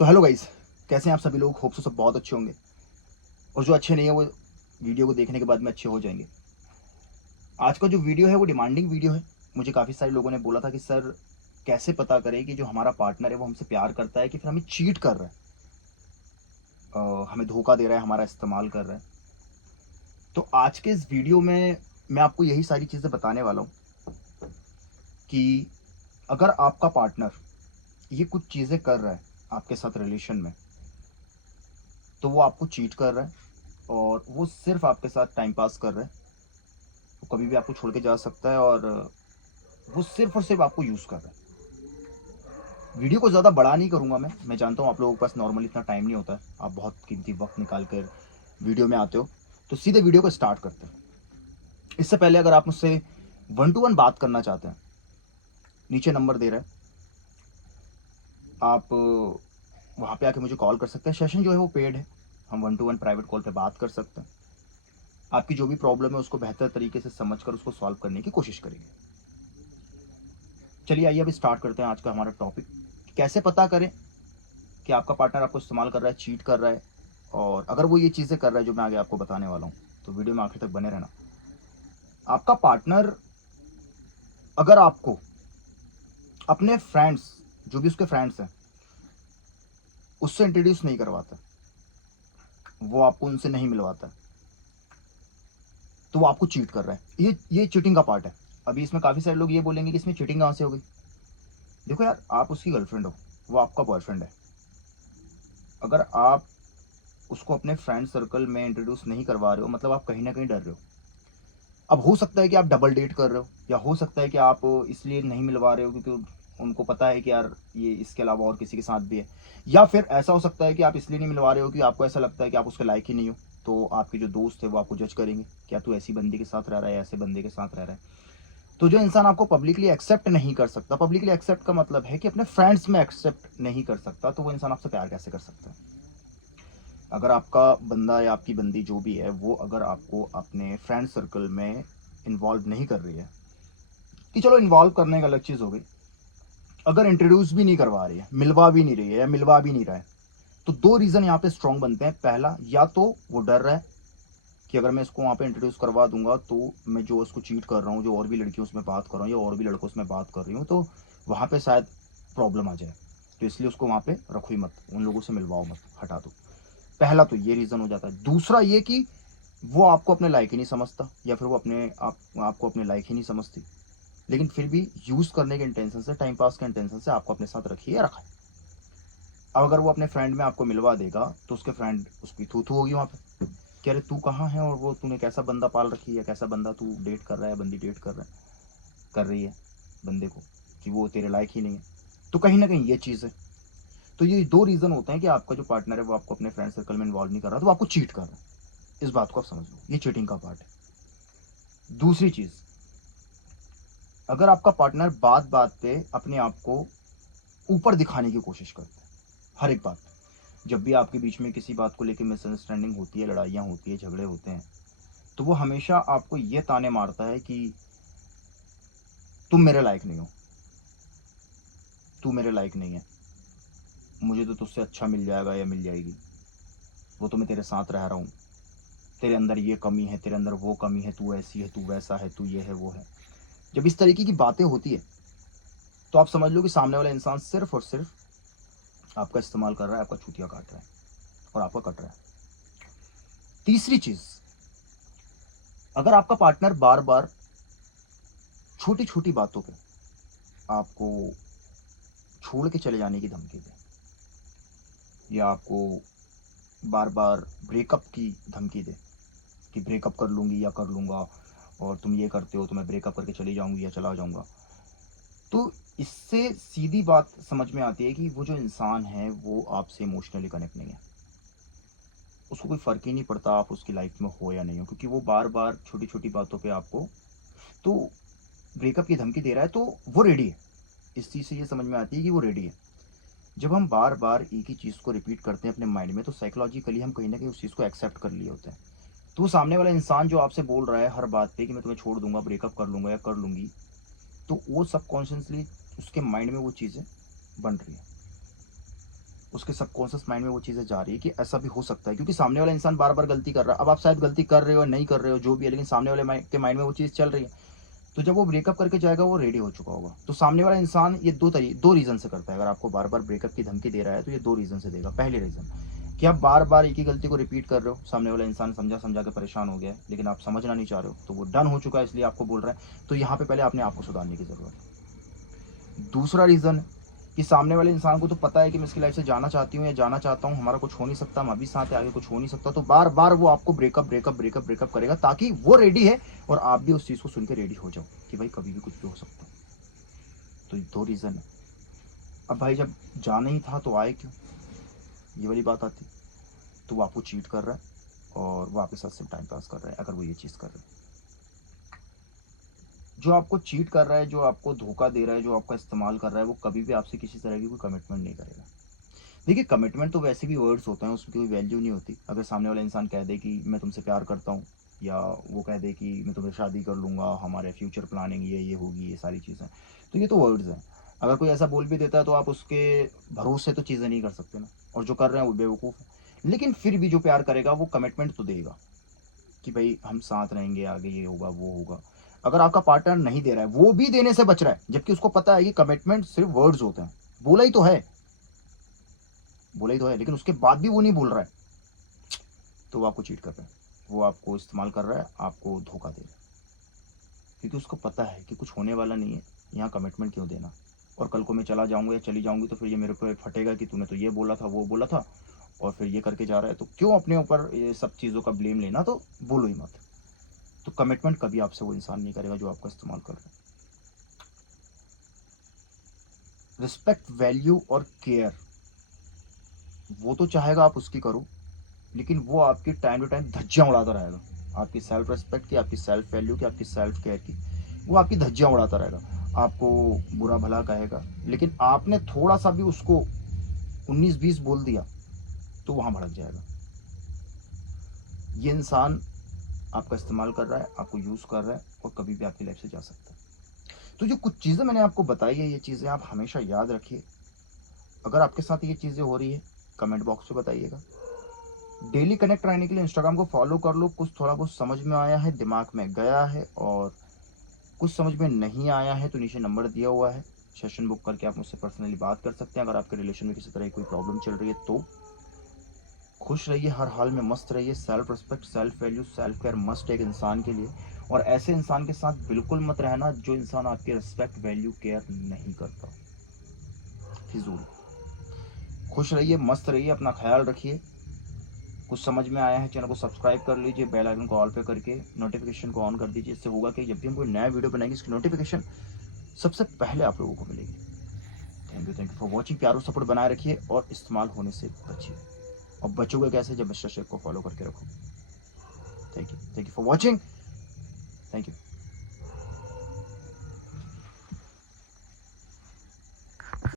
So hello guys, कैसे हैं आप सभी लोग? होप सो सब बहुत अच्छे होंगे और जो अच्छे नहीं है वो वीडियो को देखने के बाद में अच्छे हो जाएंगे। आज का जो वीडियो है वो डिमांडिंग वीडियो है। मुझे काफ़ी सारे लोगों ने बोला था कि सर कैसे पता करें कि जो हमारा पार्टनर है वो हमसे प्यार करता है कि फिर हमें चीट कर रहा है, हमें धोखा दे रहा है, हमारा इस्तेमाल कर रहा है। तो आज के इस वीडियो में मैं आपको यही सारी चीज़ें बताने वाला हूँ कि अगर आपका पार्टनर ये कुछ चीज़ें कर रहा है आपके साथ रिलेशन में, तो वो आपको चीट कर रहा है और वो सिर्फ आपके साथ टाइम पास कर रहा है। वो कभी भी आपको छोड़ के जा सकता है और वो सिर्फ और सिर्फ आपको यूज़ कर रहा है। वीडियो को ज़्यादा बड़ा नहीं करूँगा मैं जानता हूँ आप लोगों के पास नॉर्मली इतना टाइम नहीं होता है, आप बहुत कीमती वक्त निकाल कर वीडियो में आते हो। तो सीधे वीडियो को स्टार्ट करते हैं। इससे पहले अगर आप मुझसे वन टू वन बात करना चाहते हैं, नीचे नंबर दे रहा है, आप वहाँ पे आके मुझे कॉल कर सकते हैं। सेशन जो है वो पेड है, हम one two one private call पे बात कर सकते हैं। आपकी जो भी प्रॉब्लम है उसको बेहतर तरीके से समझ कर उसको सॉल्व करने की कोशिश करेंगे। चलिए आइए अभी स्टार्ट करते हैं आज का हमारा टॉपिक। कैसे पता करें कि आपका पार्टनर आपको इस्तेमाल कर रहा है, चीट कर रहा है, और अगर वो ये चीज़ें कर रहा है जो मैं आगे आपको बताने वाला हूँ, तो वीडियो में आखिर तक बने रहना। आपका पार्टनर अगर आपको अपने फ्रेंड्स, जो भी उसके फ्रेंड्स हैं, उससे इंट्रोड्यूस नहीं करवाता, वो आपको उनसे नहीं मिलवाता, तो वो आपको चीट कर रहा है। ये चीटिंग का पार्ट है। अभी इसमें काफ़ी सारे लोग ये बोलेंगे कि इसमें चीटिंग कहाँ से हो गई। देखो यार, आप उसकी गर्लफ्रेंड हो, वो आपका बॉयफ्रेंड है। अगर आप उसको अपने फ्रेंड सर्कल में इंट्रोड्यूस नहीं करवा रहे हो, मतलब आप कहीं ना कहीं डर रहे हो। अब हो सकता है कि आप डबल डेट कर रहे हो, या हो सकता है कि आप इसलिए नहीं मिलवा रहे हो क्योंकि उनको पता है कि यार ये इसके अलावा और किसी के साथ भी है। या फिर ऐसा हो सकता है कि आप इसलिए नहीं मिलवा रहे हो कि आपको ऐसा लगता है कि आप उसके लायक ही नहीं हो, तो आपके जो दोस्त है वो आपको जज करेंगे, क्या तू ऐसी बंदी के साथ रह रहा है, ऐसे बंदे के साथ रह रहा है। तो जो इंसान आपको पब्लिकली एक्सेप्ट नहीं कर सकता, पब्लिकली एक्सेप्ट का मतलब है कि अपने फ्रेंड्स में एक्सेप्ट नहीं कर सकता, तो वो इंसान आपसे प्यार कैसे कर सकता है। अगर आपका बंदा या आपकी बंदी जो भी है वो अगर आपको अपने फ्रेंड सर्कल में इन्वॉल्व नहीं कर रही है, कि चलो इन्वॉल्व करने का अलग चीज़ हो गई, अगर इंट्रोड्यूस भी नहीं करवा रही है, मिलवा भी नहीं रही है या मिलवा भी नहीं रहा है, तो दो रीज़न यहाँ पे स्ट्रॉन्ग बनते हैं। पहला, या तो वो डर रहा है कि अगर मैं इसको वहाँ पे इंट्रोड्यूस करवा दूंगा तो मैं जो उसको चीट कर रहा हूँ, जो और भी लड़कियों उसमें बात कर रहा हूँ या और भी लड़कों उसमें बात कर रही हूँ, तो वहाँ पे शायद प्रॉब्लम आ जाए, तो इसलिए उसको वहाँ पे रखो ही मत, उन लोगों से मिलवाओ मत, हटा दो। पहला तो ये रीज़न हो जाता है। दूसरा ये कि वो आपको अपने लायक ही नहीं समझता, या फिर वो आपको अपने लायक ही नहीं समझती, लेकिन फिर भी यूज़ करने के इंटेंशन से, टाइम पास के इंटेंशन से आपको अपने साथ रखी है, रखा है। अब अगर वो अपने फ्रेंड में आपको मिलवा देगा तो उसके फ्रेंड उसकी थू थू होगी वहाँ पे कि अरे तू कहाँ है, और वो तूने कैसा बंदा पाल रखी है, कैसा बंदा तू डेट कर रहा है, बंदी डेट कर रहा है, कर रही है बंदे को, कि वो तेरे लायक ही नहीं है। तो कहीं ना कहीं ये चीज़ है। तो ये दो रीज़न होते हैं कि आपका जो पार्टनर है वो आपको अपने फ्रेंड सर्कल में इन्वॉल्व नहीं कर रहा, तो वो आपको चीट कर रहा है। इस बात को आप समझ लो, ये चीटिंग का पार्ट है। दूसरी चीज़, अगर आपका पार्टनर बात बात पे अपने आप को ऊपर दिखाने की कोशिश करता है, हर एक बात, जब भी आपके बीच में किसी बात को लेकर मिसअंडरस्टैंडिंग होती है, लड़ाइयाँ होती है, झगड़े होते हैं, तो वो हमेशा आपको ये ताने मारता है कि तुम मेरे लायक नहीं हो, तू मेरे लायक नहीं है, मुझे तो तुझसे अच्छा मिल जाएगा या मिल जाएगी, वो तो मैं तेरे साथ रह रहा हूँ, तेरे अंदर ये कमी है, तेरे अंदर वो कमी है, तू ऐसी है, तू वैसा है, तू ये है वो है। जब इस तरीके की बातें होती है तो आप समझ लो कि सामने वाला इंसान सिर्फ और सिर्फ आपका इस्तेमाल कर रहा है, आपका छूतिया काट रहा है और आपका कट रहा है। तीसरी चीज, अगर आपका पार्टनर बार बार छोटी छोटी बातों पे आपको छोड़ के चले जाने की धमकी दे, या आपको बार बार ब्रेकअप की धमकी दे कि ब्रेकअप कर लूंगी या कर लूंगा, और तुम ये करते हो तो मैं ब्रेकअप करके चली जाऊंगी या चला जाऊंगा, तो इससे सीधी बात समझ में आती है कि वो जो इंसान है वो आपसे इमोशनली कनेक्ट नहीं है। उसको कोई फ़र्क ही नहीं पड़ता आप उसकी लाइफ में हो या नहीं हो, क्योंकि वो बार बार छोटी छोटी बातों पे आपको तो ब्रेकअप की धमकी दे रहा है, तो वो रेडी है। इस चीज़ से ये समझ में आती है कि वो रेडी है। जब हम बार बार एक ही चीज़ को रिपीट करते हैं अपने माइंड में, तो साइकोलॉजिकली हम कहीं ना कहीं उस चीज़ को एक्सेप्ट कर लिए होते हैं। तो वो सामने वाला इंसान जो आपसे बोल रहा है हर बात पे कि मैं तुम्हें छोड़ दूंगा, ब्रेकअप कर लूंगा या कर लूंगी, तो वो सबकॉन्शियसली उसके माइंड में वो चीज़ें बन रही है। उसके सबकॉन्शियस माइंड में वो चीज़ें जा रही है कि ऐसा भी हो सकता है, क्योंकि सामने वाला इंसान बार-बार गलती कर रहा है। अब आप शायद गलती कर रहे हो या नहीं कर रहे हो, जो भी है, लेकिन सामने वाले के माइंड में वो चीज़ चल रही है। तो जब वो ब्रेकअप करके जाएगा, वो रेडी हो चुका होगा। तो सामने वाला इंसान ये 2 रीज़न से करता है। अगर आपको बार-बार ब्रेकअप की धमकी दे रहा है, तो ये 2 रीज़न से देगा। पहली रीज़न कि आप बार-बार एक ही गलती को रिपीट कर रहे हो, सामने वाला इंसान समझा-समझा के परेशान हो गया है, लेकिन आप समझना नहीं चाह रहे हो, तो वो डन हो चुका है इसलिए आपको बोल रहा है। तो यहाँ पे पहले अपने आप को सुधारने की ज़रूरत है। दूसरा रीज़न कि सामने वाले इंसान को तो पता है कि मैं इसकी लाइफ से जाना चाहती हूँ या जाना चाहता हूँ, हमारा कुछ हो नहीं सकता, हम अभी साथ हैं, आगे कुछ हो नहीं सकता, तो बार-बार वो आपको ब्रेकअप करेगा, ताकि वो रेडी है और आप भी उस चीज़ को सुन के रेडी हो जाओ कि भाई कभी भी कुछ भी हो सकता है। तो ये 2 रीज़न है। अब भाई जब जाना ही था तो आए क्यों? ये वाली बात आती है। तो वो आपको चीट कर रहा है और वो आपके साथ सिर्फ टाइम पास कर रहा है, अगर वो ये चीज़ कर रहा है। जो आपको चीट कर रहा है, जो आपको धोखा दे रहा है, जो आपका इस्तेमाल कर रहा है, वो कभी भी आपसे किसी तरह की कोई कमिटमेंट नहीं करेगा। देखिए, कमिटमेंट तो वैसे भी वर्ड्स होते हैं, उसकी कोई वैल्यू नहीं होती। अगर सामने वाला इंसान कह दे कि मैं तुमसे प्यार करता हूँ, या वो कह दे कि मैं तुम्हें शादी कर लूँगा, हमारे फ्यूचर प्लानिंग ये होगी, ये सारी चीज़ें, तो ये तो वर्ड्स हैं। अगर कोई ऐसा बोल भी देता है तो आप उसके भरोसे तो चीज़ें नहीं कर सकते ना, और जो कर रहे हैं वो बेवकूफ़ है। लेकिन फिर भी जो प्यार करेगा वो कमिटमेंट तो देगा कि भाई हम साथ रहेंगे, आगे ये होगा, वो होगा। अगर आपका पार्टनर नहीं दे रहा है, वो भी देने से बच रहा है, जबकि उसको पता है कि कमिटमेंट सिर्फ वर्ड्स होते हैं। बोला ही तो है, बोला ही तो है, लेकिन उसके बाद भी वो नहीं बोल रहा है, तो वो आपको चीट कर रहा है। वो आपको इस्तेमाल कर रहा है, आपको धोखा दे रहा है। क्योंकि उसको पता है कि कुछ होने वाला नहीं है, यहाँ कमिटमेंट क्यों देना? और कल को मैं चला जाऊँगा या चली जाऊँगी तो फिर ये मेरे पे फटेगा कि तूने तो ये बोला था, वो बोला था, और फिर ये करके जा रहा है, तो क्यों अपने ऊपर ये सब चीज़ों का ब्लेम लेना? तो बोलो ही मत। तो कमिटमेंट कभी आपसे वो इंसान नहीं करेगा जो आपका इस्तेमाल कर रहा है। रिस्पेक्ट, वैल्यू और केयर, वो तो चाहेगा आप उसकी करो, लेकिन वो आपकी टाइम टू टाइम धज्जियाँ उड़ाता रहेगा। आपकी सेल्फ रिस्पेक्ट की, आपकी सेल्फ वैल्यू की, आपकी सेल्फ केयर की, वो आपकी धज्जियाँ उड़ाता रहेगा। आपको बुरा-भला कहेगा, लेकिन आपने थोड़ा-सा भी उसको 19-20 बोल दिया, तो वहाँ भड़क जाएगा। ये इंसान आपका इस्तेमाल कर रहा है, आपको यूज़ कर रहा है और कभी भी आपकी लाइफ से जा सकता है। तो जो कुछ चीज़ें मैंने आपको बताई है, ये चीज़ें आप हमेशा याद रखिए। अगर आपके साथ ये चीज़ें हो रही है, कमेंट बॉक्स में बताइएगा। डेली कनेक्ट रहने के लिए इंस्टाग्राम को फॉलो कर लो। कुछ थोड़ा बहुत समझ में आया है, दिमाग में गया है, और कुछ समझ में नहीं आया है तो नीचे नंबर दिया हुआ है, सेशन बुक करके आप मुझसे पर्सनली बात कर सकते हैं। अगर आपके रिलेशन में किसी तरह की कोई प्रॉब्लम चल रही है तो खुश रहिए, हर हाल में मस्त रहिए। Self respect, self value, self care must है एक इंसान के लिए, और ऐसे इंसान के साथ बिल्कुल मत रहना जो इंसान आपकी रिस्पेक्ट, वैल्यू, केयर नहीं करता। फिजूल। खुश रहिए, मस्त रहिए, अपना ख्याल रखिए। कुछ समझ में आया है, चैनल को सब्सक्राइब कर लीजिए, बेल आइकन को ऑल पे करके नोटिफिकेशन को ऑन कर दीजिए। इससे होगा कि जब भी हम कोई नया वीडियो बनाएंगे, इसकी नोटिफिकेशन सबसे पहले आप लोगों को मिलेगी। Thank you for watching. प्यार और सपोर्ट बनाए रखिए और इस्तेमाल होने से बचिए। और बचोगे कैसे? जब मिस्टर शेख को फॉलो करके रखो। Thank you for watching. Thank you.